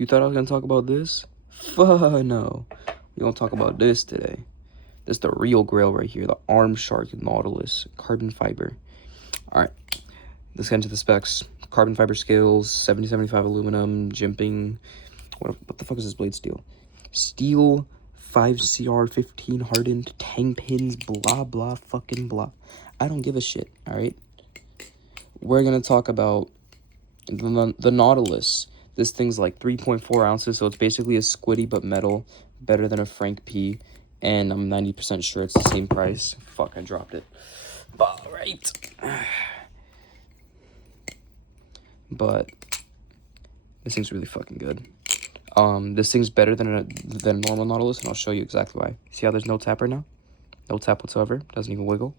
You thought I was gonna talk about this? Fuck no. We're gonna talk about this today. This is the real grail right here, the Arm Shark Nautilus carbon fiber. Alright, let's get into the specs. Carbon fiber scales, 7075 aluminum, jimping. What the fuck is this blade steel? Steel 5CR15 hardened, tang pins, blah blah fucking blah. I don't give a shit, alright? We're gonna talk about the Nautilus. This thing's like 3.4 ounces, so it's basically a squiddy but metal, better than a Frank P. And I'm 90% sure it's the same price. Fuck, I dropped it. Alright. But this thing's really fucking good. This thing's better than a normal Nautilus, and I'll show you exactly why. See how there's no tap right now? No tap whatsoever. Doesn't even wiggle.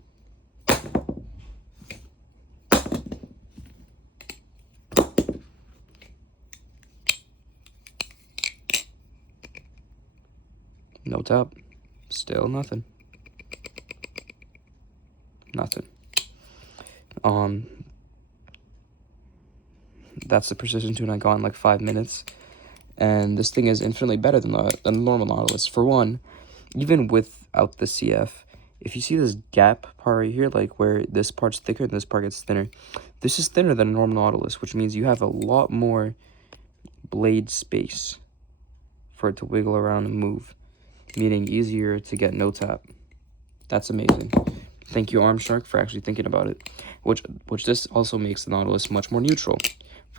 No tap. Still nothing. Nothing. That's the precision tune I got in like 5 minutes. And this thing is infinitely better than the normal Nautilus. For one, even without the CF, if you see this gap part right here, like where this part's thicker and this part gets thinner, this is thinner than a normal Nautilus, which means you have a lot more blade space for it to wiggle around and move, meaning easier to get no tap. That's amazing. Thank you, Arm Shark, for actually thinking about it. Which this also makes the Nautilus much more neutral.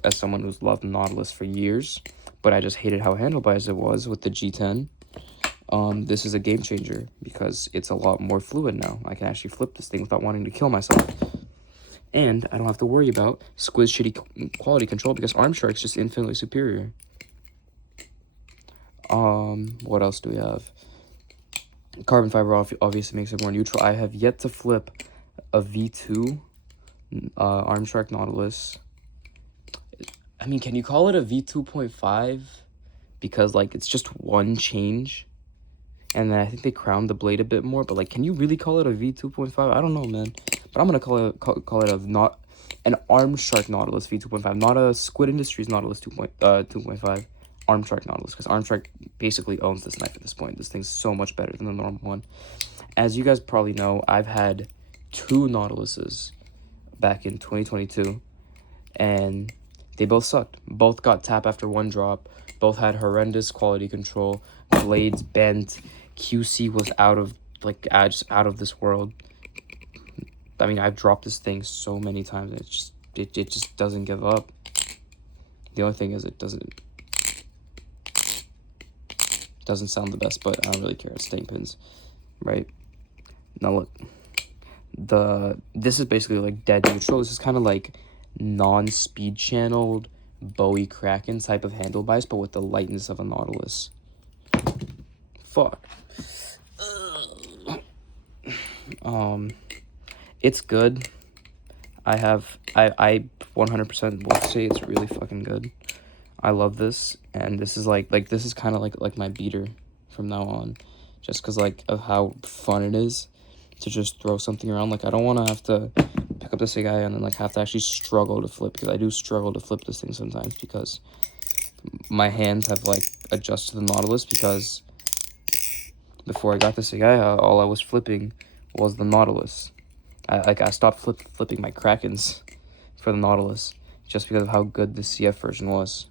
As someone who's loved the Nautilus for years, but I just hated how handlebar it was with the G10. This is a game changer because it's a lot more fluid now. I can actually flip this thing without wanting to kill myself. And I don't have to worry about squiz shitty quality control because Arm Shark's just infinitely superior. What else do we have? Carbon fiber obviously makes it more neutral. I have yet to flip a V2 Arm Shark Nautilus. I mean, can you call it a V2.5? Because, like, it's just one change. And then I think they crowned the blade a bit more. But, like, can you really call it a V2.5? I don't know, man. But I'm going to call it not an Arm Shark Nautilus V2.5. Not a Squid Industries Nautilus 2.5. Arm Shark Nautilus. Because Arm Shark basically owns this knife at this point. This thing's so much better than the normal one. As you guys probably know, I've had 2 Nautiluses back in 2022. And they both sucked. Both got tap after one drop. Both had horrendous quality control. Blades bent. QC was out of this world. I mean, I've dropped this thing so many times. It just doesn't give up. The only thing is it doesn't sound the best, but I don't really care. It's staying pins, right? Now look, this is basically like dead neutral. This is kind of like non-speed channeled Bowie Kraken type of handle bias, but with the lightness of a Nautilus. Fuck. It's good. I 100% will say it's really fucking good. I love this, and this is this is kind of like my beater from now on, just because like of how fun it is to just throw something around. Like, I don't want to have to pick up this guy and then like have to actually struggle to flip, because I do struggle to flip this thing sometimes because my hands have like adjusted to the Nautilus, because before I got this guy, all I was flipping was the Nautilus. I stopped flipping my Krakens for the Nautilus just because of how good the CF version was.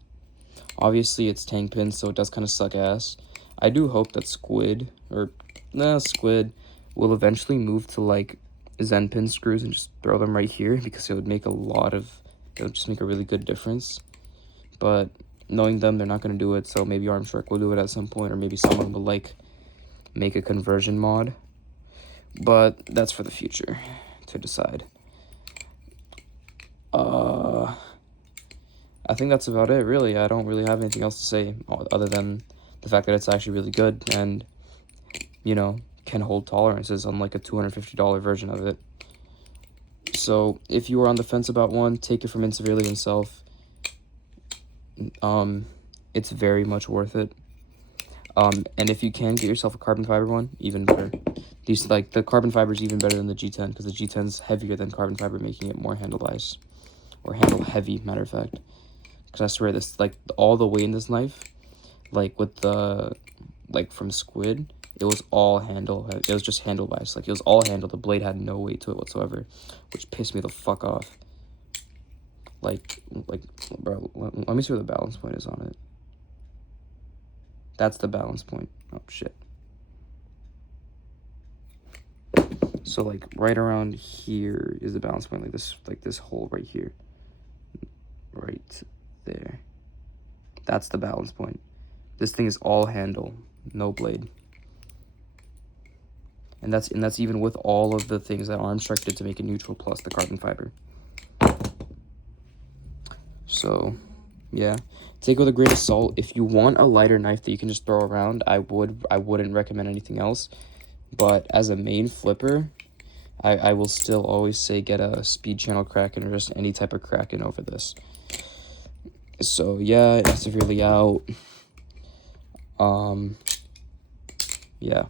Obviously it's tang pins, so it does kind of suck ass. I do hope that Squid will eventually move to like Zen pin screws and just throw them right here, because it would make just make a really good difference. But knowing them, they're not going to do it, so maybe Arm Shark will do it at some point, or maybe someone will like make a conversion mod. But that's for the future to decide. I think that's about it, really. I don't really have anything else to say other than the fact that it's actually really good and, you know, can hold tolerances on like a $250 version of it. So if you are on the fence about one, take it from Inseverely himself. It's very much worth it. And if you can get yourself a carbon fiber one, even better. The carbon fiber is even better than the G10, because the G10 is heavier than carbon fiber, making it more handle bias, or handle heavy, matter of fact. because I swear this, like, all the weight in this knife, like with the, like from Squid, it was all handle. It was just handle wise. Like, it was all handle. The blade had no weight to it whatsoever, which pissed me the fuck off. Like, bro, let me see where the balance point is on it. That's the balance point. Oh, shit. So, like, right around here is the balance point. Like this hole right here. Right there. That's the balance point. This thing is all handle, no blade. And that's even with all of the things that Armstrike did to make it neutral, plus the carbon fiber. So, yeah, take it with a grain of salt. If you want a lighter knife that you can just throw around, I wouldn't recommend anything else. But as a main flipper, I will still always say get a speed channel Kraken or just any type of Kraken over this. So yeah, it's severely out. Yeah.